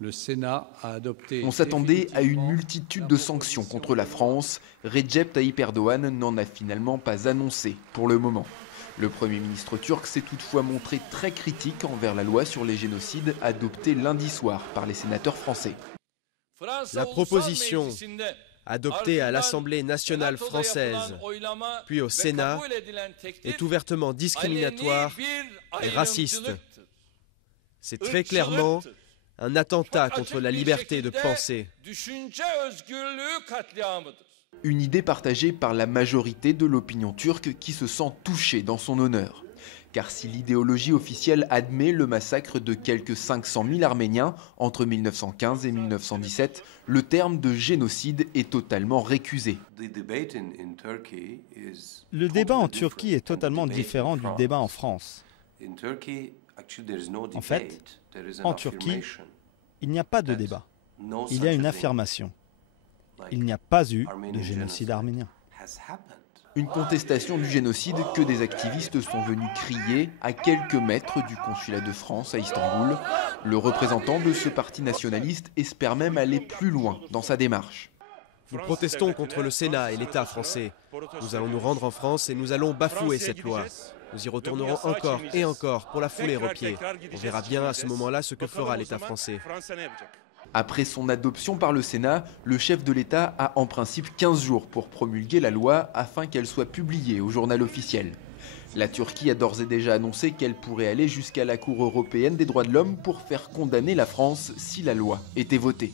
Le Sénat a adopté... On s'attendait à une multitude de sanctions contre la France. Recep Tayyip Erdogan n'en a finalement pas annoncé pour le moment. Le Premier ministre turc s'est toutefois montré très critique envers la loi sur les génocides adoptée lundi soir par les sénateurs français. La proposition adoptée à l'Assemblée nationale française, puis au Sénat, est ouvertement discriminatoire et raciste. C'est très clairement un attentat contre la liberté de penser. Une idée partagée par la majorité de l'opinion turque qui se sent touchée dans son honneur. Car si l'idéologie officielle admet le massacre de quelques 500 000 Arméniens entre 1915 et 1917, le terme de génocide est totalement récusé. Le débat en Turquie est totalement différent du débat en France. En fait, en Turquie, il n'y a pas de débat. Il y a une affirmation. Il n'y a pas eu de génocide arménien. Une contestation du génocide que des activistes sont venus crier à quelques mètres du consulat de France à Istanbul. Le représentant de ce parti nationaliste espère même aller plus loin dans sa démarche. Nous protestons contre le Sénat et l'État français. Nous allons nous rendre en France et nous allons bafouer cette loi. Nous y retournerons encore et encore pour la fouler aux pieds. On verra bien à ce moment-là ce que fera l'État français. Après son adoption par le Sénat, le chef de l'État a en principe 15 jours pour promulguer la loi afin qu'elle soit publiée au journal officiel. La Turquie a d'ores et déjà annoncé qu'elle pourrait aller jusqu'à la Cour européenne des droits de l'homme pour faire condamner la France si la loi était votée.